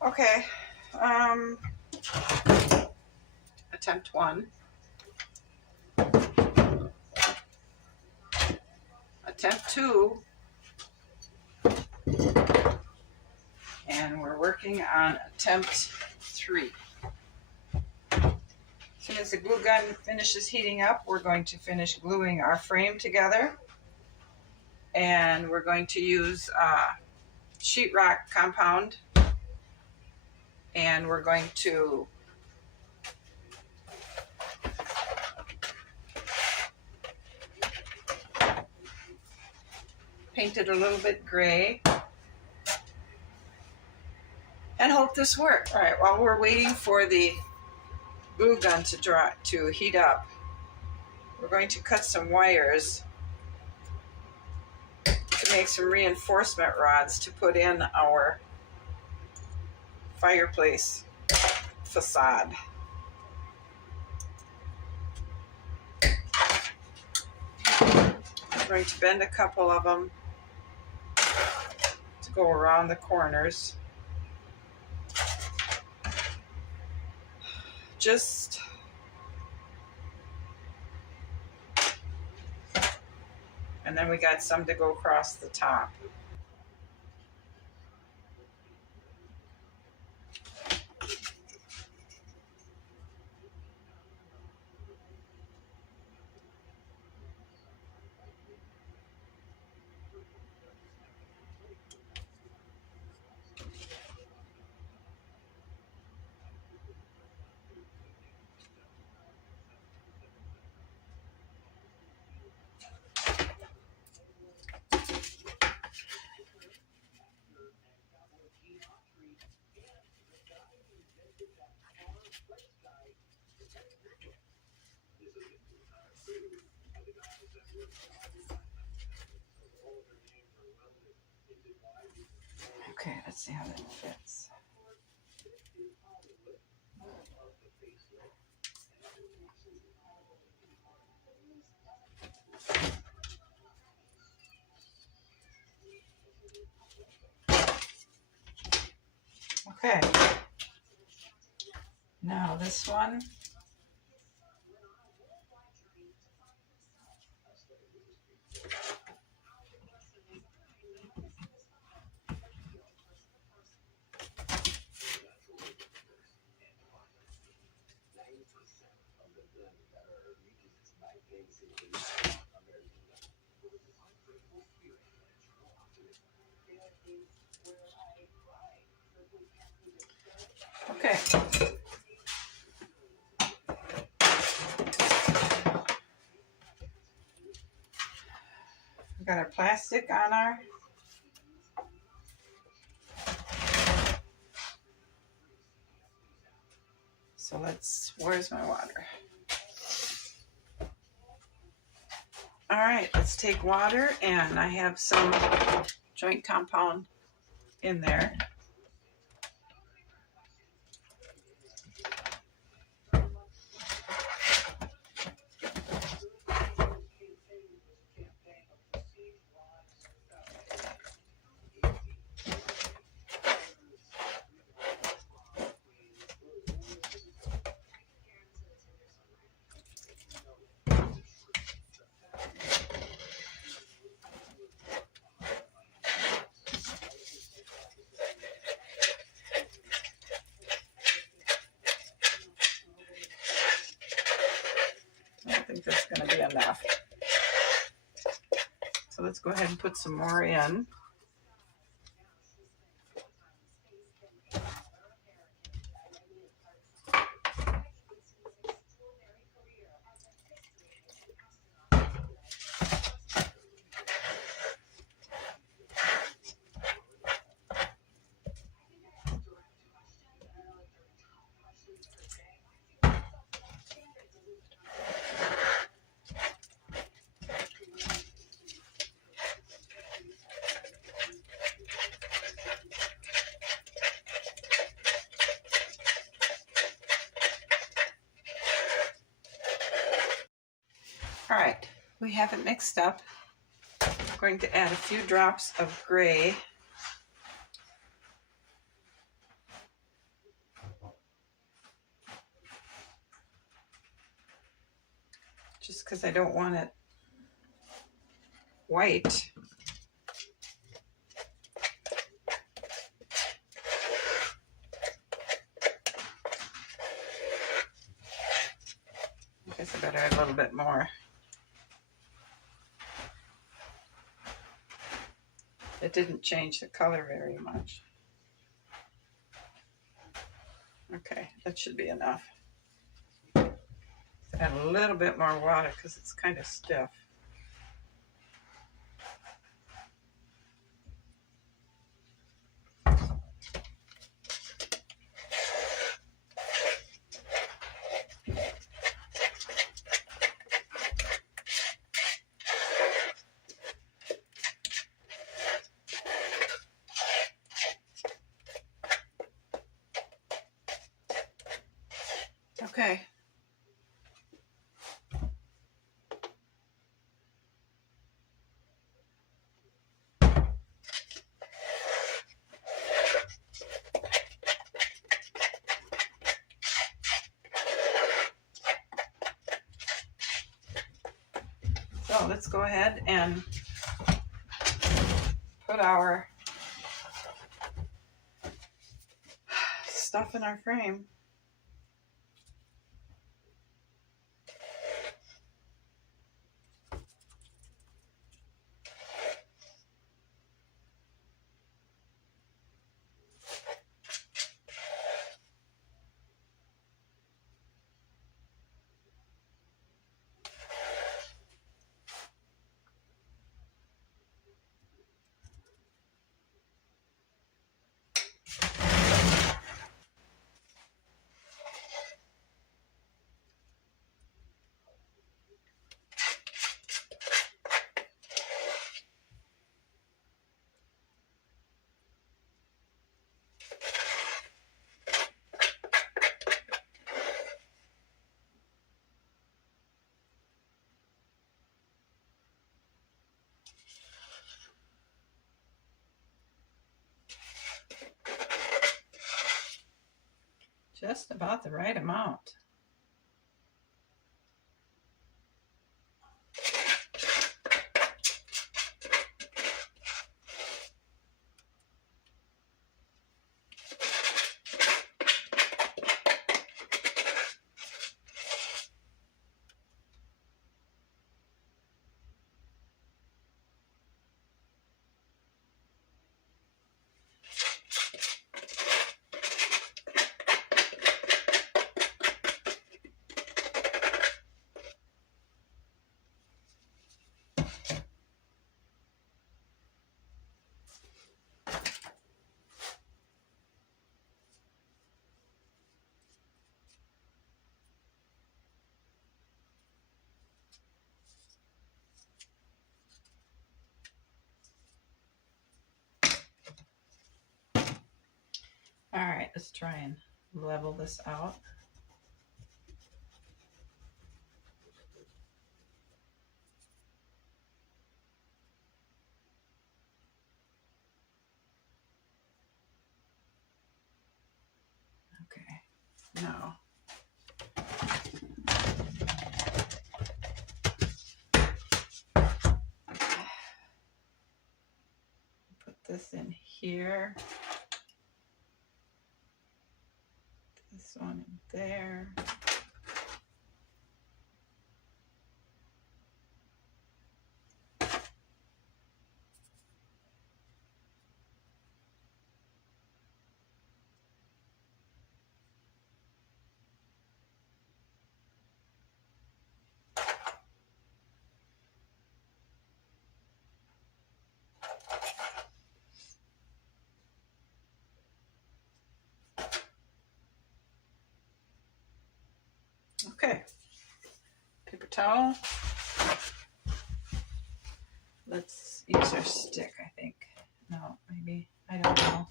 Okay, attempt 1, attempt 2, and we're working on attempt 3. As soon as the glue gun finishes heating up, we're going to finish gluing our frame together, and we're going to use sheetrock compound, and we're going to paint it a little bit gray and hope this works. All right, while we're waiting for the glue gun to heat up, we're going to cut some wires to make some reinforcement rods to put in our fireplace facade. I'm going to bend a couple of them to go around the corners. And then we got some to go across the top. Okay, let's see how that fits. Okay, now this one. Okay. We got our plastic on our so where's my water? All right, let's take water, and I have some joint compound in there. I don't think that's going to be enough. So let's go ahead and put some more in. All right, we have it mixed up. I'm going to add a few drops of gray. just because I don't want it white. I guess I better add a little bit more. It didn't change the color very much. Okay, that should be enough. Add a little bit more water because it's kind of stiff. Okay. So let's go ahead and put our stuff in our frame. Just about the right amount. All right, let's try and level this out. Okay, now put this in here. This one in there. Okay, paper towel. Let's use our stick, I think. No, maybe, I don't know.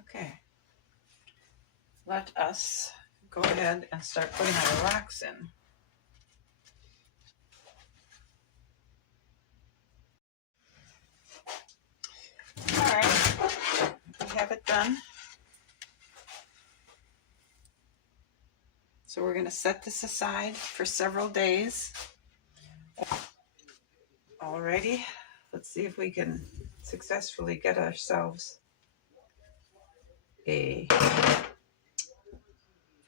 Okay, let us go ahead and start putting our rocks in. right, we have it done. So we're going to set this aside for several days. Alrighty, let's see if we can successfully get ourselves a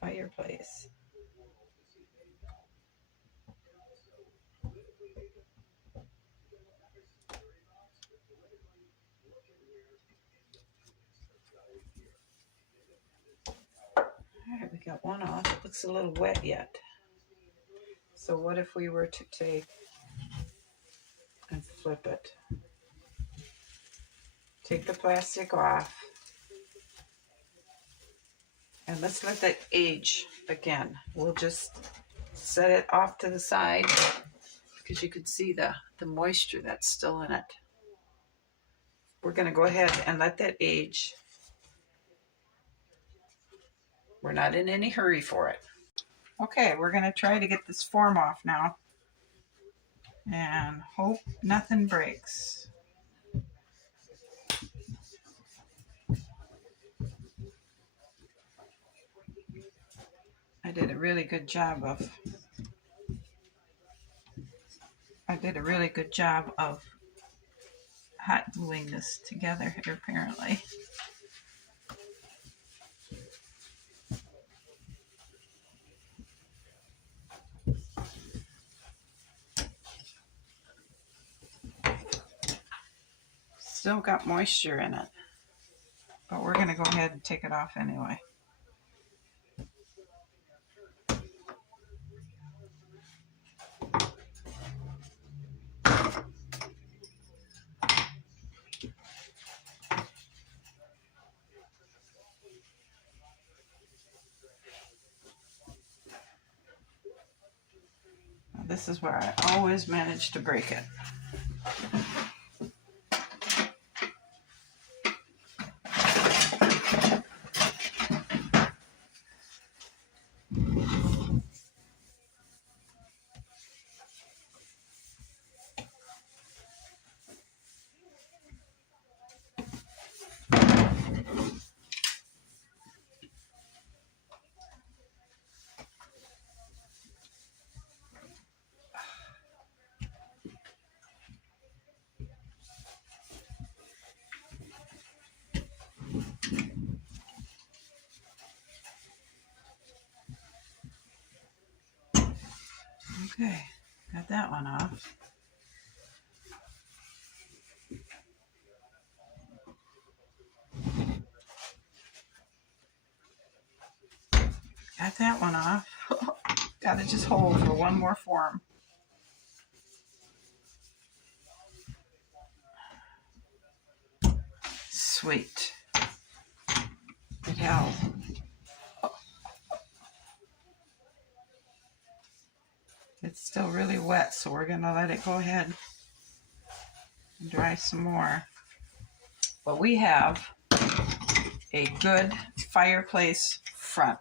fireplace. Alright, we got one off. It looks a little wet yet. So what if we were to take and flip it? Take the plastic off. And let's let that age again. We'll just set it off to the side because you can see the moisture that's still in it. We're going to go ahead and let that age. We're not in any hurry for it. Okay, we're going to try to get this form off now and hope nothing breaks. I did a really good job of hot gluing this together here, apparently. Still got moisture in it, but we're going to go ahead and take it off anyway. Now, this is where I always manage to break it. Okay, got that one off. Got that one off. Gotta just hold for one more form. Sweet. It held. It's still really wet, so we're gonna let it go ahead and dry some more. But we have a good fireplace front.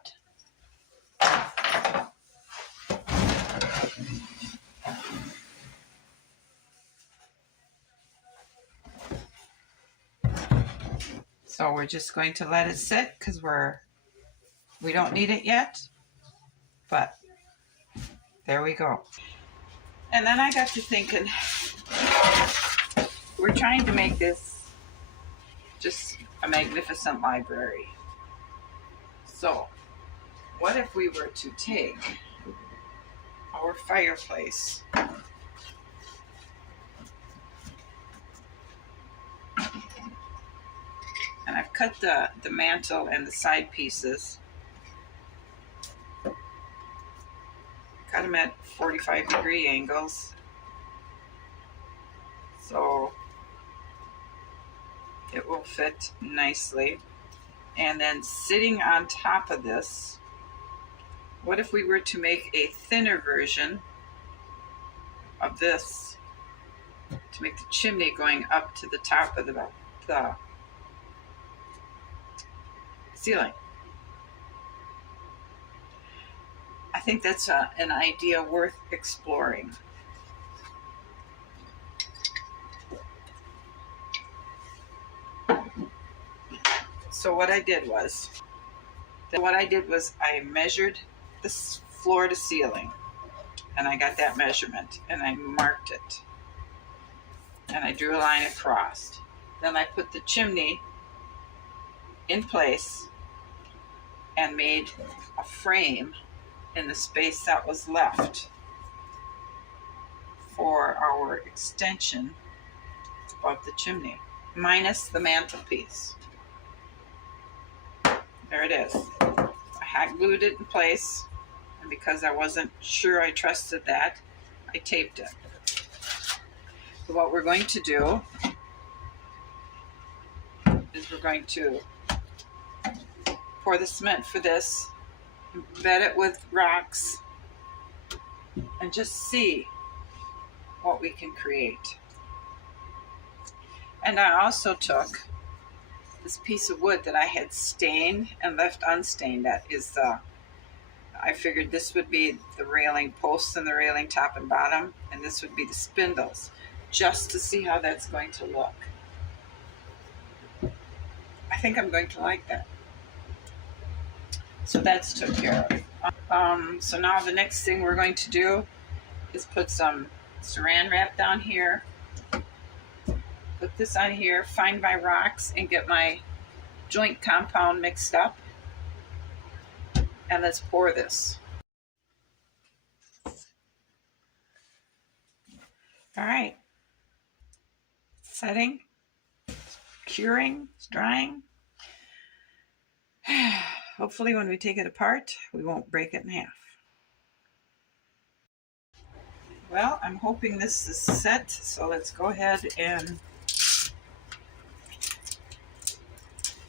So we're just going to let it sit because we don't need it yet, but there we go. And then I got to thinking, we're trying to make this just a magnificent library. So what if we were to take our fireplace and I've cut the mantle and the side pieces. Cut them at 45-degree angles. So it will fit nicely. And then sitting on top of this, what if we were to make a thinner version of this to make the chimney going up to the top of the ceiling? I think that's an idea worth exploring. So what I did was I measured the floor to ceiling, and I got that measurement, and I marked it, and I drew a line across. Then I put the chimney in place and made a frame in the space that was left for our extension of the chimney, minus the mantelpiece. There it is. I had glued it in place, and because I wasn't sure I trusted that, I taped it. So what we're going to do is we're going to pour the cement for this, embed it with rocks, and just see what we can create. And I also took this piece of wood that I had stained and left unstained. That is I figured this would be the railing posts and the railing top and bottom, and this would be the spindles, just to see how that's going to look. I think I'm going to like that. So that's took care of. So now the next thing we're going to do is put some saran wrap down here, put this on here, find my rocks, and get my joint compound mixed up. And let's pour this. All right. Setting, curing, drying. Hopefully when we take it apart, we won't break it in half. Well, I'm hoping this is set, so let's go ahead and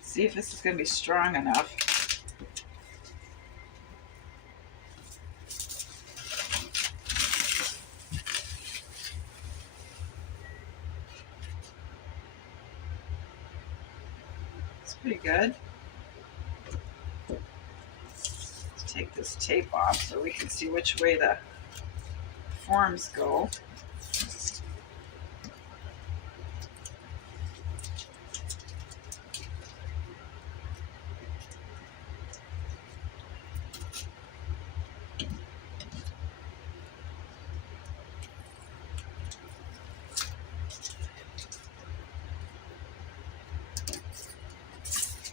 see if this is going to be strong enough. It's pretty good. Let's take this tape off so we can see which way the forms go.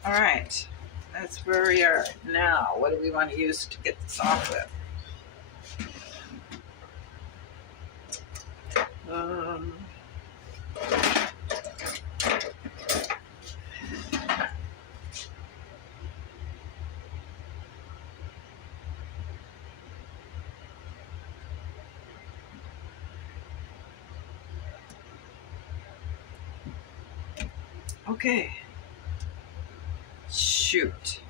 All right, that's where we are now. What do we want to use to get this off with? Okay. Shoot.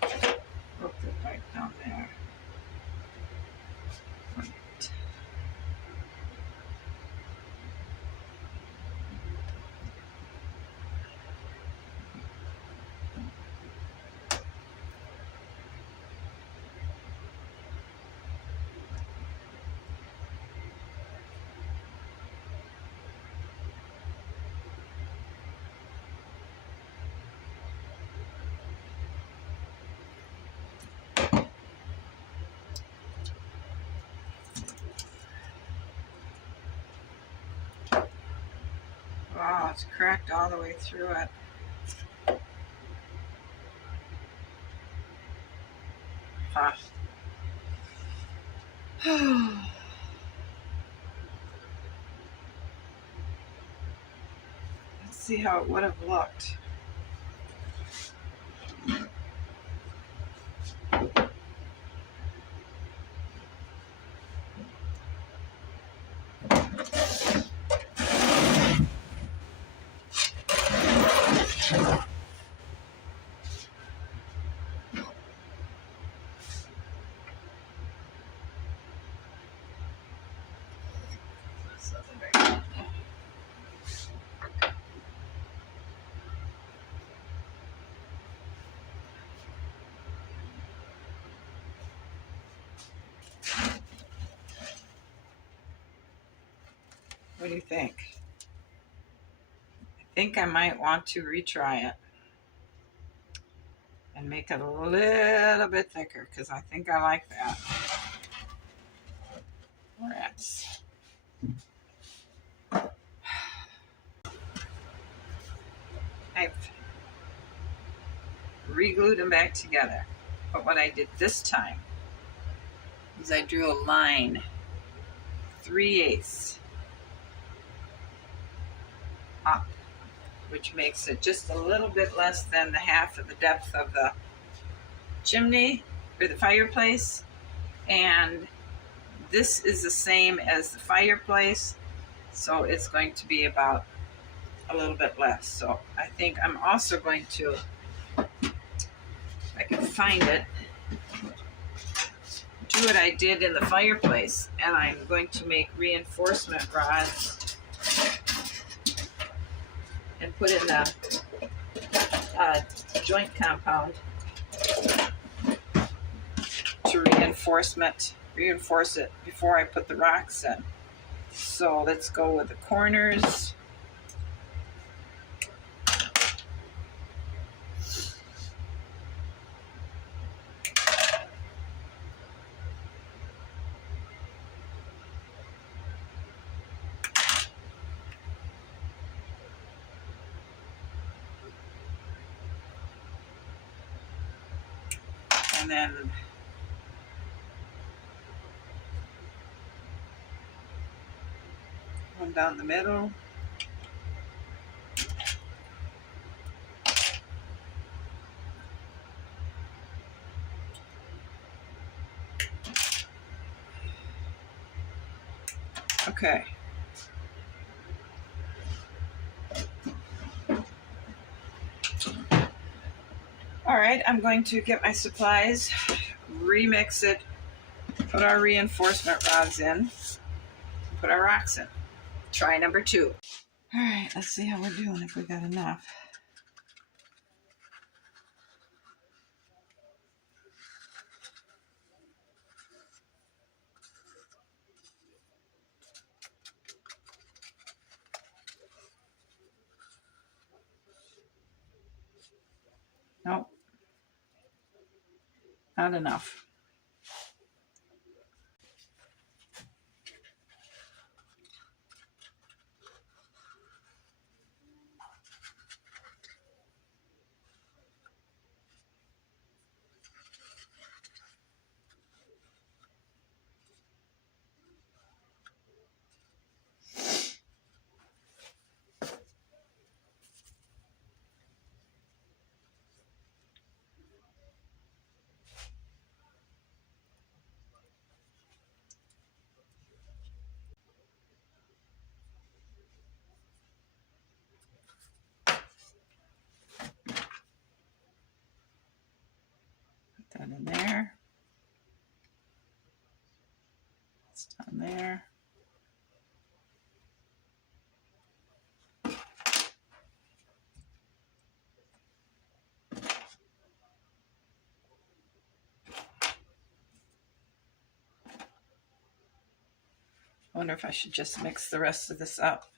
Put it right down there. Right. Wow, it's cracked all the way through it. Huh. Let's see how it would have looked. What do you think? I think I might want to retry it and make it a little bit thicker because I think I like that. Rats. I've re-glued them back together. But what I did this time is I drew a line 3/8 up, which makes it just a little bit less than the half of the depth of the chimney or the fireplace. And this is the same as the fireplace, so it's going to be about a little bit less. So I think I'm also going to, if I can find it, do what I did in the fireplace, and I'm going to make reinforcement rods and put in the joint compound to reinforce it before I put the rocks in. So let's go with the corners. And then one down the middle. Okay. All right, I'm going to get my supplies, remix it, put our reinforcement rods in, put our rocks in. Try number 2. All right, let's see how we're doing, if we got enough. Nope, not enough. Put that in there. It's down there. I wonder if I should just mix the rest of this up.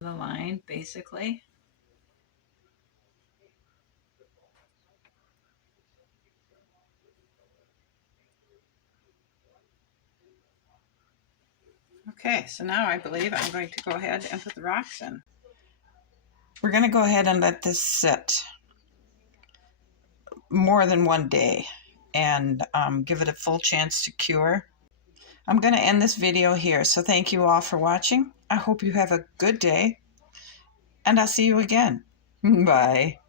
The line, basically. Okay, so now I believe I'm going to go ahead and put the rocks in. We're going to go ahead and let this sit more than one day and give it a full chance to cure. I'm going to end this video here, so thank you all for watching. I hope you have a good day, and I'll see you again. Bye.